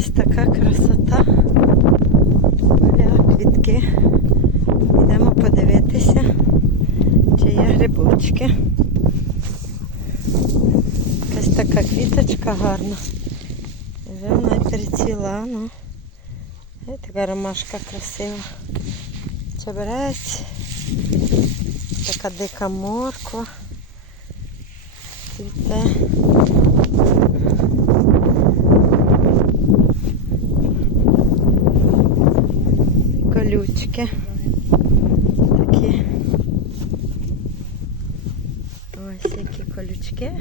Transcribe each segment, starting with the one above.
Ось така красота. Поля, квітки. Йдемо подивитися, чи є грибочки. Якась така квіточка гарна. Вже вона й перецвіла, ну. І така ромашка красива. Чебрець. Така дика морква. Цвіте. Колючки. Такі. Ось які колючки.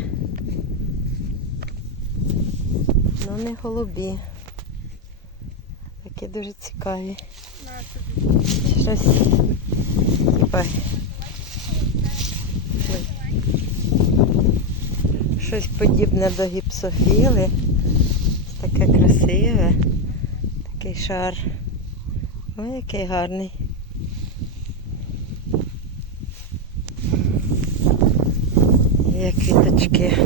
Ну не голубі. Такі дуже цікаві. Щось хіба. Щось подібне до гіпсофіли. Таке красиве. Такий шар. Ой, який гарний. Є квіточки.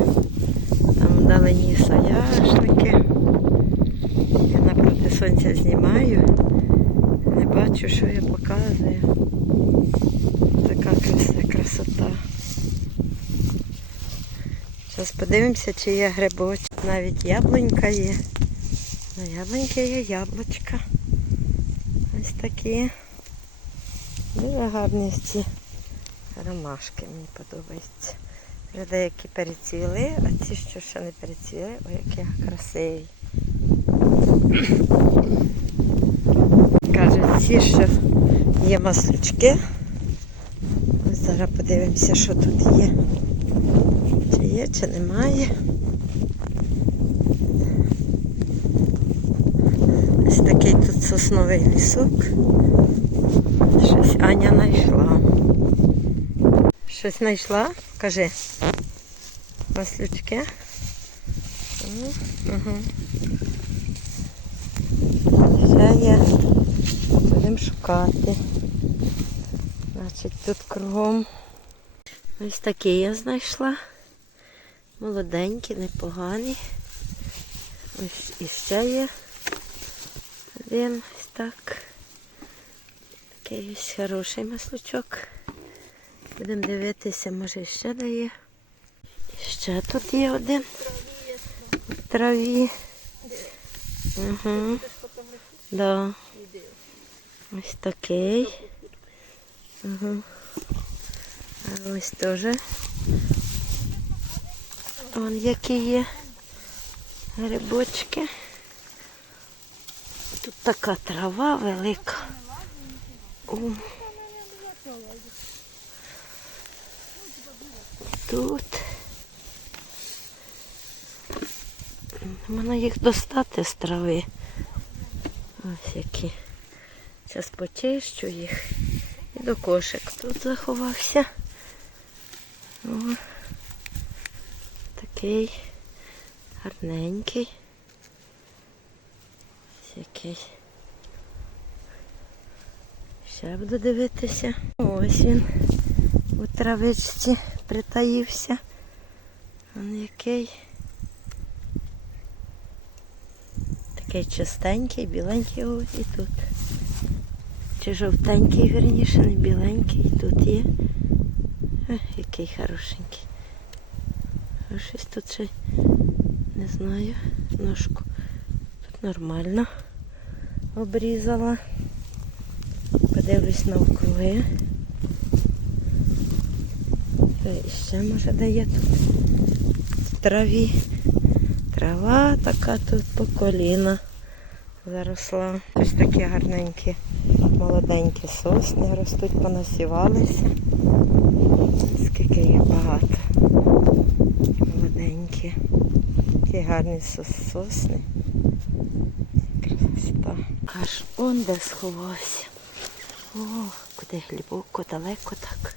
Там вдалині саяшники. Я напроти сонця знімаю. Не бачу, що я показую. Така красота. Зараз подивимося, чи є грибочки. Навіть яблунька є. На яблуньки є яблучка. Ось такі. Дуже гарні ці ромашки мені подобаються. Вже деякі перецвіли, а ці, що ще не перецвіли, ой, які красиві. Кажуть, ці, що є маслючки. Ось зараз подивимося, що тут є. Чи є, чи немає. Ось такий тут сосновий лісок. Щось Аня знайшла. Щось знайшла? Кажи. Маслючки. Угу. Ще є. Будемо шукати. Значить, тут кругом. Ось такі я знайшла. Молоденькі, непогані. Ось іще є. Один ось так. Такий ось хороший маслючок. Будемо дивитися, може ще дає. Ще тут є один. В траві. Угу. Да. Ось такий. Угу. А ось теж. Вон які є грибочки. Така трава велика. О. Тут. Можна їх достати з трави. Ось які. Зараз почищу їх. І до кошик тут заховався. О, такий гарненький. Який. Ще буду дивитися. Ось він у травичці притаївся. Він який. Такий чистенький, біленький ось і тут. Чи жовтенький, вірніше, не біленький, тут є. Ех, який хорошенький. Щось тут ще не знаю. Ножку нормально обрізала. Подивлюсь навкруги. І ще може дає тут в траві. Трава така тут по коліна заросла. Ось такі гарненькі, молоденькі сосни ростуть, понасівалися. Скільки їх багато. Молоденькі. Такі гарні сос- сосни. Красота. Аж он де сховався. О, куди глибоко, далеко так.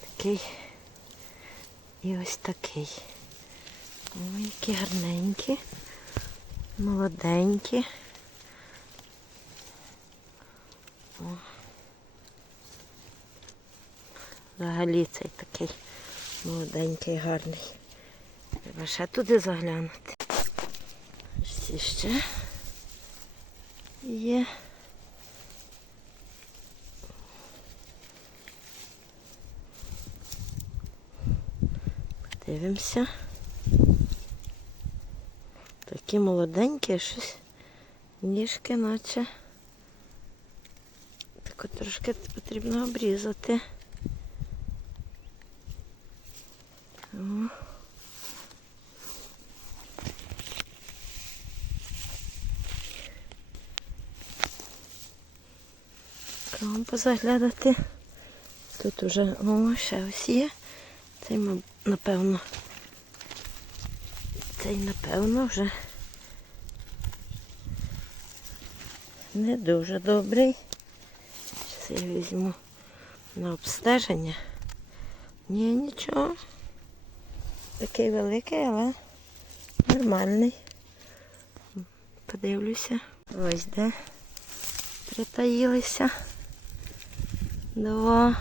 Такий і ось такий. Ой, які гарненькі, молоденькі. О. Взагалі цей такий молоденький, гарний. Треба ще туди заглянути. Ще. Є. Дивимося. Такі молоденькі, щось ніжки, наче. Так трошки потрібно обрізати. О. Кому позаглядати. Тут уже о, ще ось є. Цей, напевно. Цей, напевно, вже не дуже добрий. Зараз я візьму на обстеження. Ні, нічого. Такий великий, але нормальний. Подивлюся. Ось де притаїлися. Два.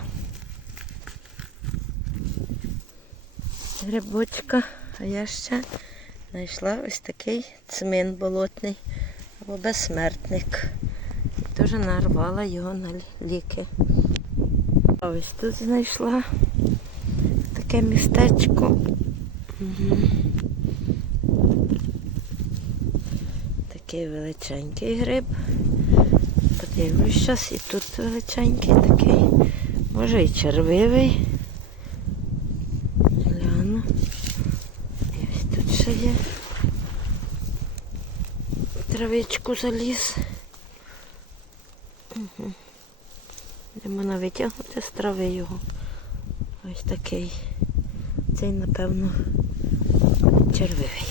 Грибочка. А я ще знайшла ось такий цмин болотний або безсмертник. Теж нарвала його на ліки. А ось тут знайшла таке містечко. Угу. Такий величенький гриб. Подивлюсь зараз, і тут величенький такий. Може і червивий. Гляну. І ось тут ще є. Травичку заліз. Угу. Можна витягнути з трави його. Ось такий. Цей, напевно, червивий.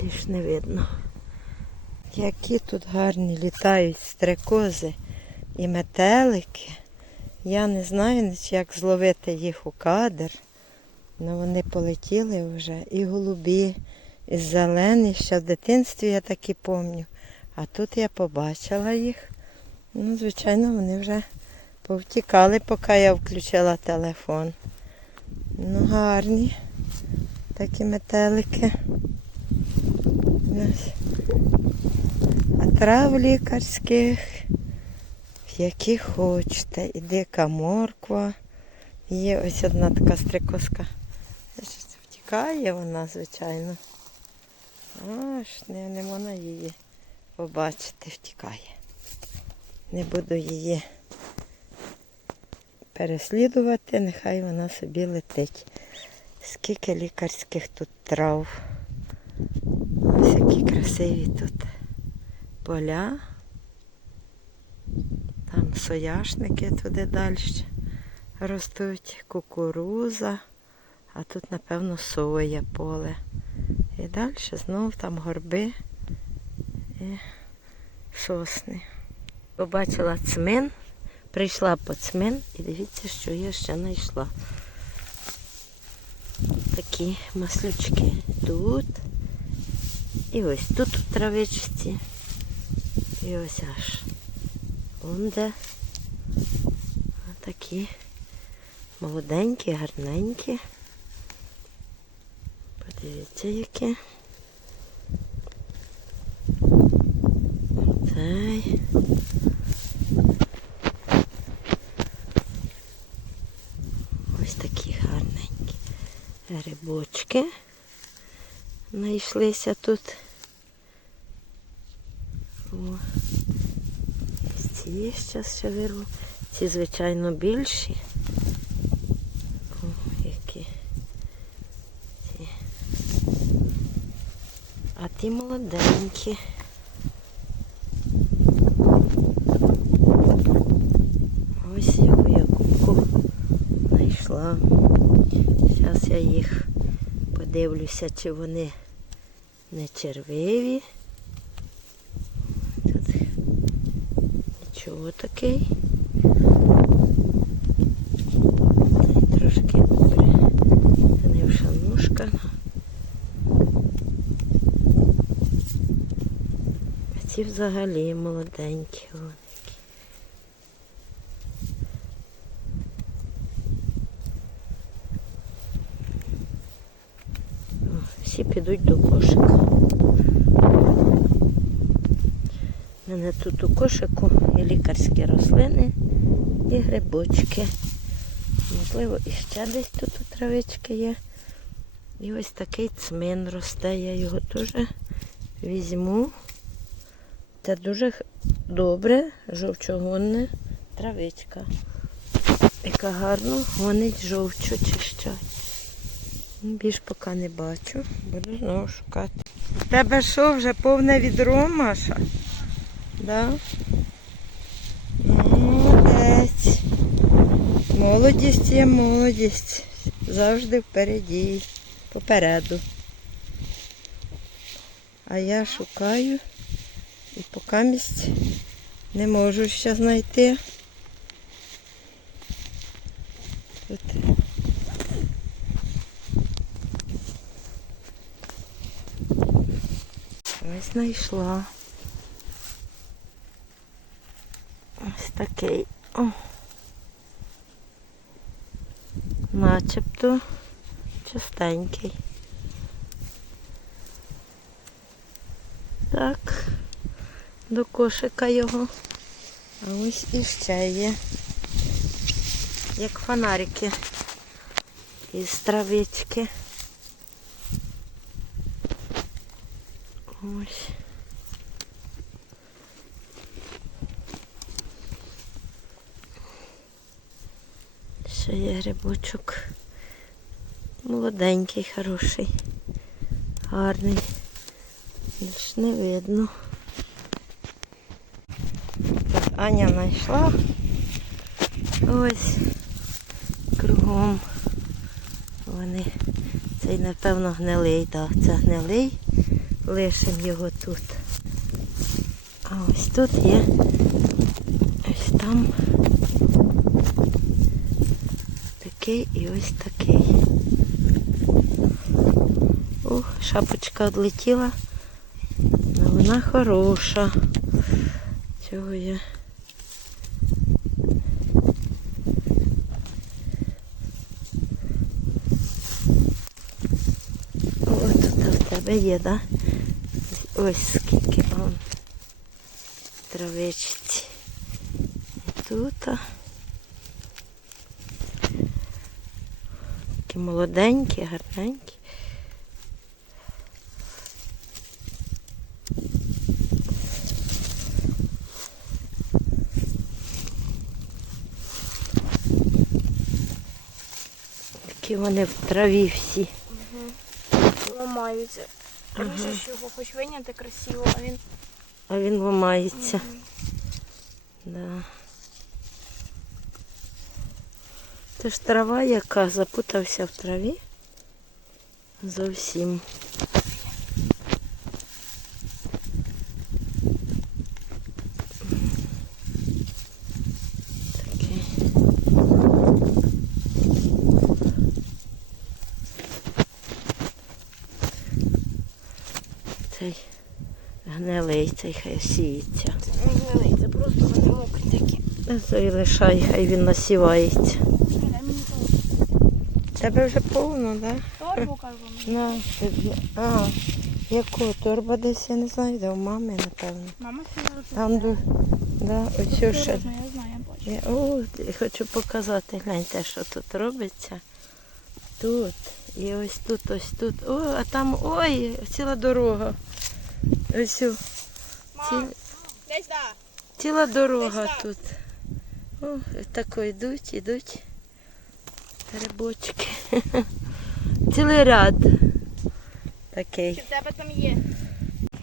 Де не видно. Які тут гарні літають стрекози і метелики. Я не знаю, як зловити їх у кадр. але вони полетіли вже. І голубі, і зелені. Ще в дитинстві я такі пам'ятаю. А тут я побачила їх. Ну, звичайно, вони вже повтікали, поки я включила телефон. Ну, гарні такі метелики. А трав лікарських, які хочете. І дика морква. Є ось одна така стрикоска. Втікає вона, звичайно. Аж не, не можна її побачити, втікає. Не буду її переслідувати, нехай вона собі летить. Скільки лікарських тут трав. Ось які красиві тут поля. Там сояшники туди далі ростуть, кукуруза, а тут, напевно, соя поле. І далі знов там горби і сосни. Побачила цмин, прийшла по цмин і дивіться, що я ще знайшла. Такі маслючки тут. І ось тут у травичці. І ось аж. Вон де. Такі молоденькі, гарненькі. Подивіться, які. Цей. Ось такі гарненькі грибочки знайшлися тут. О, ці зараз ще вирву. Ці, звичайно, більші. О, які. Ці. А ті молоденькі. Ось яку я кубку знайшла. Зараз я їх подивлюся, чи вони не червиві. Тут нічого такий. Та й трошки пригнивша ножка. А ці взагалі молоденькі. Всі підуть до кошика. У мене тут у кошику і лікарські рослини, і грибочки. Можливо, і ще десь тут у травички є. І ось такий цмин росте, я його теж візьму. Це дуже добре, жовчогонне травичка. Яка гарно гонить жовчу чищать. Ну, Більш поки не бачу, буду знову шукати. У тебе що, вже повне відро, Маша? Да? Молодець. Молодість є молодість. Завжди впереді, попереду. А я шукаю і поки місць не можу ще знайти. Тут. Ось знайшла. Ось такий. О. Начебто чистенький. Так, до кошика його. А ось іще є. Як фонарики із травички. Ось. Ще є грибочок. Молоденький, хороший, гарний. Більш не видно. Аня знайшла. Ось кругом. Вони. Цей, напевно, гнилий, так, це гнилий. Лишимо його тут. А ось тут є. Ось там. Такий і ось такий. Ух, шапочка відлетіла. Але вона хороша. Цього я. О, тут в тебе є, да? Ось скільки он травичці. І тут. Такі молоденькі, гарненькі. Такі вони в траві всі. Ламаються. Раніше ж його хоч виняти красиво, а він А він ламається. Да. Це ж трава, яка запутався в траві. Зовсім. Цей гнилий, цей хай сіється. гнилий, це просто вони мокрі такі. Цей лишай, хай він насівається. Тебе вже повно, так? Да? торбу кажу. На, тобі. А, яку торба десь, я не знаю, де у мами, напевно. Мама сіла. Там до. Да, оцю ще. Я знаю, я бачу. Я, о, хочу показати, гляньте, що тут робиться. Тут. І ось тут, ось тут. О, а там ой, ціла дорога. Ось ці, да. ціла дорога так. тут. О, тако йдуть, йдуть. Грибочки. Цілий ряд. Такий. Чи в тебе там є?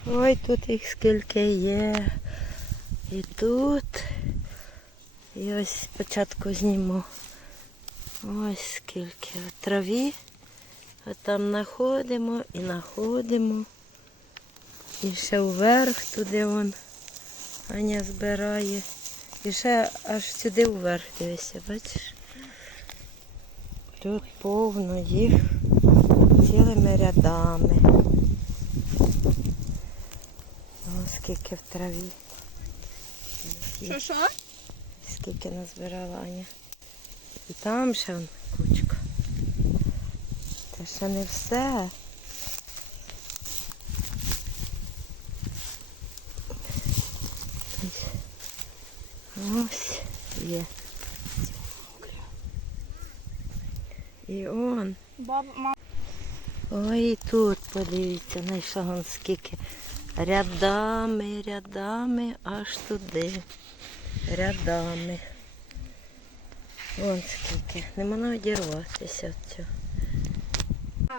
Ой, тут їх скільки є. І тут. І ось спочатку зніму. Ось скільки. Траві. А там знаходимо і знаходимо. І ще вверх туди вон Аня збирає. І ще аж сюди вверх дивися, бачиш? Тут повно їх цілими рядами. О, скільки в траві. Що, що? Скільки назбирала Аня. І там ще кучка. Це ще не все. Ось є. І он. Баба, мама. Ой, тут подивіться, знайшла вон скільки. Рядами, рядами, аж туди. Рядами. Вон скільки. Не можна одірватися від цього.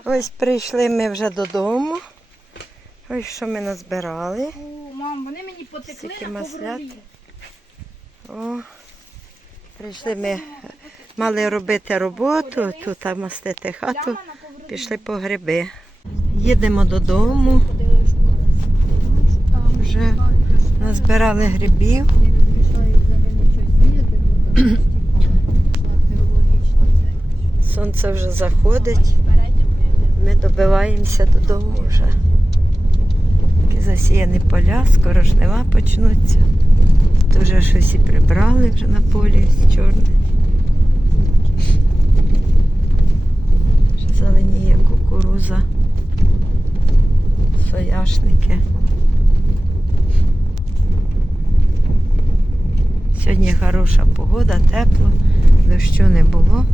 Ось прийшли ми вже додому. Ось що ми назбирали. Фу, мам, вони мені потекли на. О, прийшли ми, мали робити роботу, тут мастити хату, пішли по гриби. Їдемо додому, Вже назбирали грибів. Сонце вже заходить. Ми добиваємося додому вже. Такі засіяні поля, скоро жнива почнуться. Тут вже щось і прибрали вже на полі з чорне. Вже є кукуруза, сояшники. Сьогодні хороша погода, тепло, дощу не було.